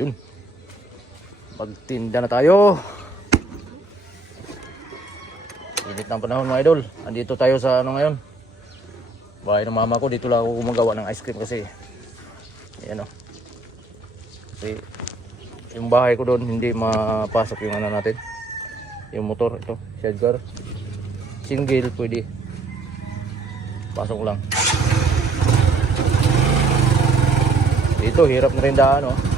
Yun. Magtinda na tayo. Init ng panahon mga idol. Andito tayo sa ano ngayon. Bahay ng mama ko. Dito lang ako gumagawa ng ice cream kasi. Ayan o. Kasi yung bahay ko doon hindi mapasok yung ano natin. Yung motor ito. Sidecar. Single pwede. Pasok lang. Dito hirap na rin daan oh.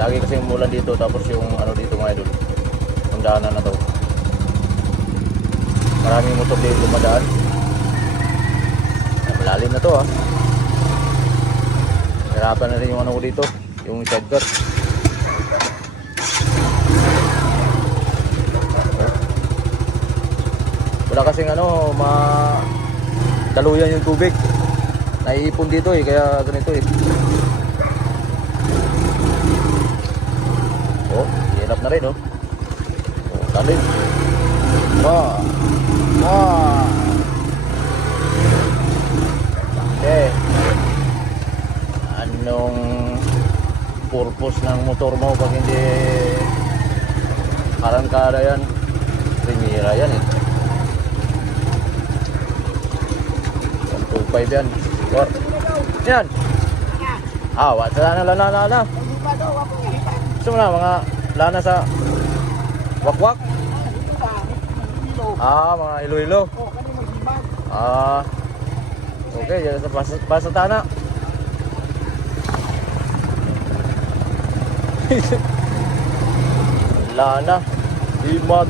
Lagi kasi yung mulan dito tapos yung ano dito mga idol. Yung daanan na to. Maraming motor dito dumadaan. Malalim na to ah. Hirapan na rin yung ano ko dito. Yung sidecar. Wala kasing ano, ma daluyan yung tubig. Naiipon dito eh, kaya ganito eh. Oh, hirap na rin oh. Oh, talim. Wow. Wow. Okay. Anong purpose ng motor mo pag hindi arangkada yan? Primera yan eh. 125 yan. Or, yan. Ah, wala sa lana, lana, lana. Gusto mo na, mga lana sa wakwak? Ah, mga ilo-ilo. Ah, okay, yan sa basa, basa tana. lana, imag.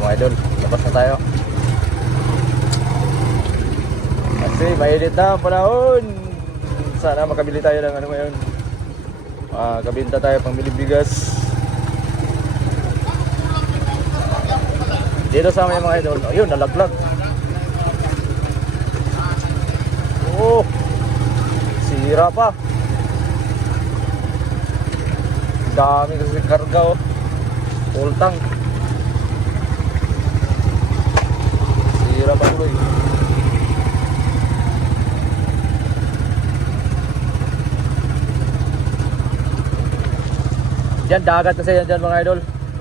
Mga idol, labas na tayo. Kasi mainit na ang panahon. Sana makabili tayo ng ano ngayon. Makabinta tayo pang bigas. Dito sa amin mga idol, ayun, nalaglag. Oh, sira pa. Dami kasi karga oh. Full tank. Sira pa tuloy. Diyan dagat kasi yan dyan mga idol.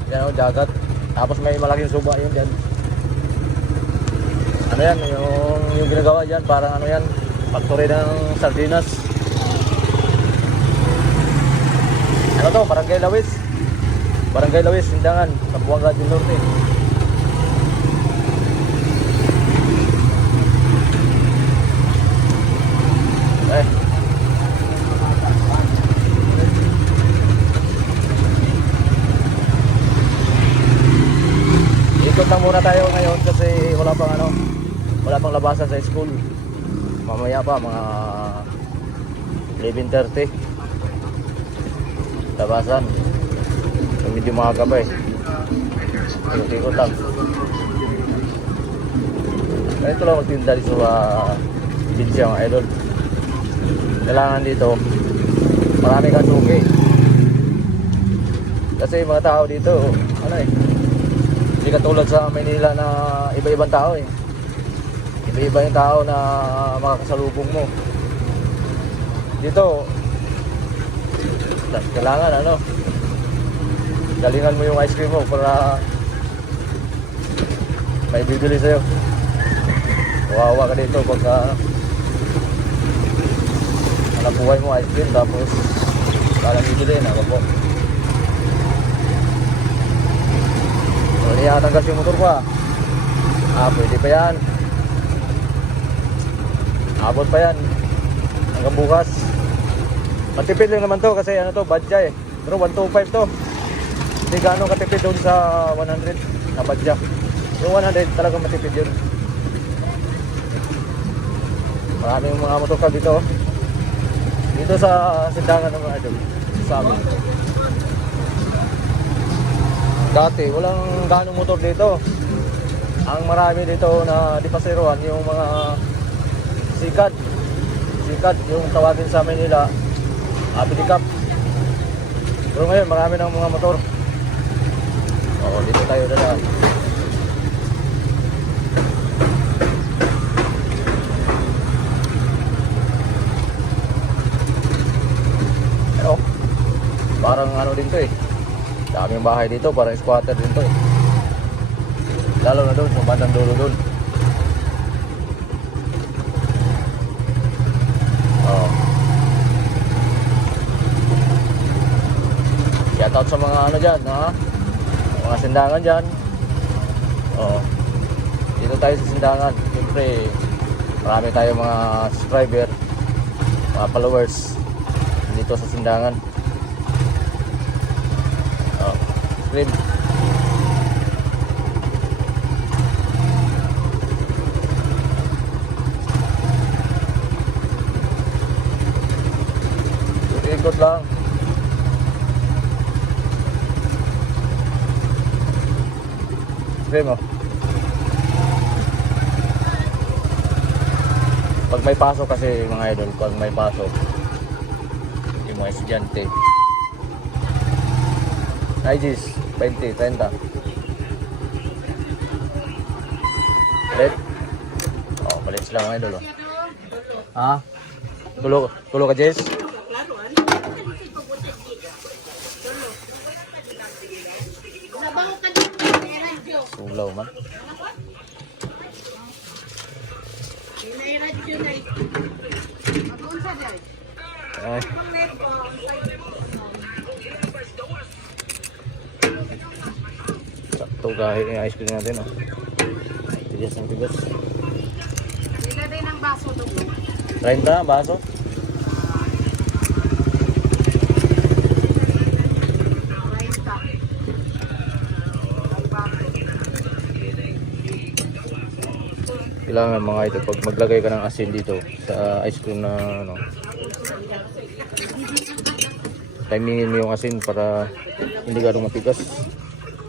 Yan oh, dagat. Tapos may malaking suba yun dyan. Ano yan, yung, yung ginagawa dyan, parang ano yan, factory ng sardinas. Ano to, Barangay Lawis. Barangay Lawis, Sindangan, Pabuanga del Norte. Eh. Ikot lang muna tayo ngayon kasi wala pang ano, wala pang labasan sa school. Mamaya pa mga 11.30 labasan. So, medyo maaga eh. Ikot-ikot lang. Ito lang magtinda dito sa Binsya mga idol. Kailangan dito marami kang suki. Kasi mga tao dito, ano eh, hindi katulad sa Manila na iba-ibang tao eh. Iba-iba yung tao na makakasalubong mo. Dito, kailangan ano, galingan mo yung ice cream mo para may bibili sa'yo. Kawawa ka dito pagka anak buhay mo ice cream tapos parang bibili na ako po. Wala niya tanggas yung motor ko ah. Ah, pwede pa yan. Abot pa yan. Hanggang bukas. Matipid lang naman to kasi ano to, badya eh. Pero 125 to. Hindi gaano katipid doon sa 100 na badya. Yung 100 talagang matipid yun. Maraming mga motor dito. oh. Dito sa sindangan ng mga idol. Sa amin dati walang ganong motor dito. Ang marami dito na dipasiruan yung mga sikat sikat yung tawagin sa amin nila uh, pinikap pero ngayon marami ng mga motor. Oo dito tayo na dadaan parang ano din to eh. Daming bahay dito, parang squatter din to eh. Lalo na doon, sa bandang dulo doon. Oo. Shout out sa mga ano dyan, ha? Mga sindangan dyan. Oo. Dito tayo sa sindangan. Siyempre, marami tayo mga subscriber, mga followers dito sa sindangan. Oh, screen. Ikot lang. Screen mo. Pag may pasok kasi mga idol, pag may pasok, yung mga estudyante, IGs, 20, 30. Balik. Oh, balik sila mga idol. Oh. Ha? Tulo, tulo ka, Jess? Nabaho ka dito, may radyo. Tulaw man. May ito. Kahit yung ice cream natin. Oh. Tigas ng tigas. Nilagay ng baso doon. 30, baso. Renta. Ang baso. Kailangan mga ito, pag maglagay ka ng asin dito sa ice cream na ano, timingin mo yung asin para hindi ganong matigas.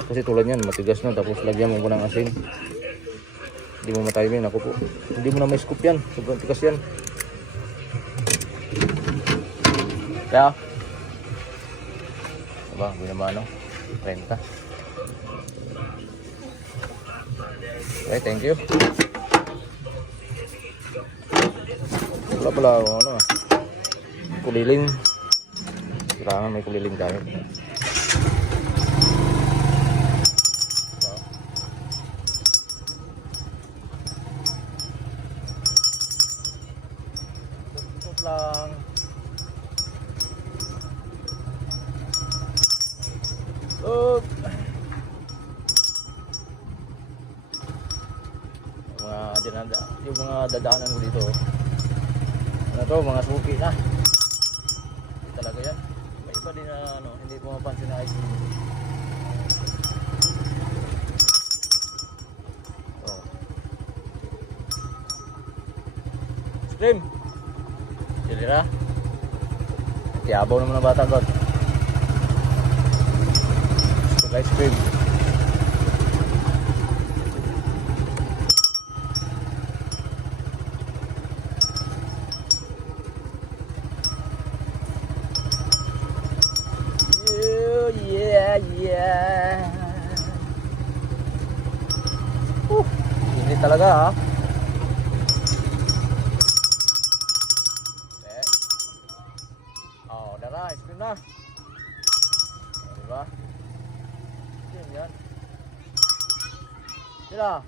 Kasi tulad yan, matigas na tapos lagyan mo ko ng asin. Hindi mo matiming, ako po. Hindi mo na may scoop yan, sobrang tigas yan. Kaya, diba, binaba ano, 30. Okay, thank you. Wala pala ako ano ah. Kuliling. Kailangan may kuliling tayo. Up. Yung mga dinada, yung mga dadaanan mo dito. Ano to, mga suki na. Hindi talaga yan. May iba din na ano, hindi ko mapansin na ice. Oh. Ice cream. Silira. Tiyabaw naman ang bata ko. Gusto ko ice cream. Oh, yeah, yeah. Uh, ini talaga ha. Eh. Oh, dara, ice cream na. Oh, diba? Yan, yan. Sila.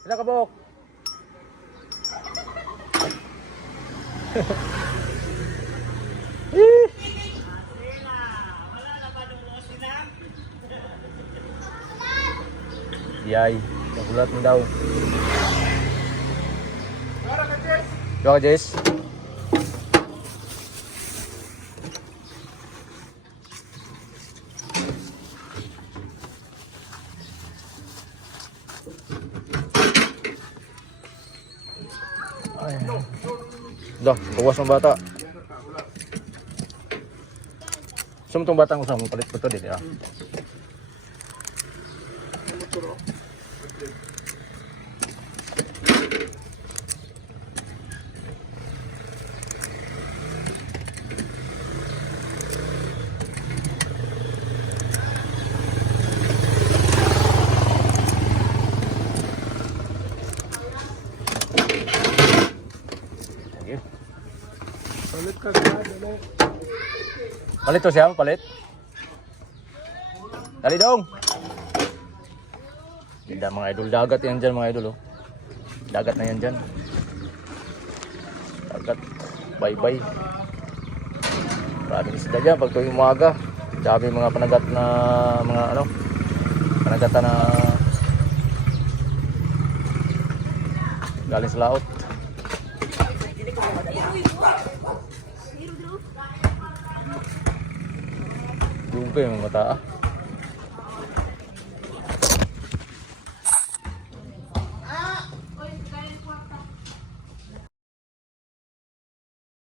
Sila kabok. Yay, nagulat daw. Diyo ka, Jess? Ay. Dah, bawas ng bata. Saan mo itong batang usang palit ko to din, ah? Palit to siya, palit. Dali dong. Ganda mga idol, dagat yan dyan mga idol oh. Dagat na yan dyan. Dagat. Bye bye. Maraming isda dyan pag tuwing umaga. Dami mga panagat na mga ano. Panagatan na galing sa laot. 有备么患啊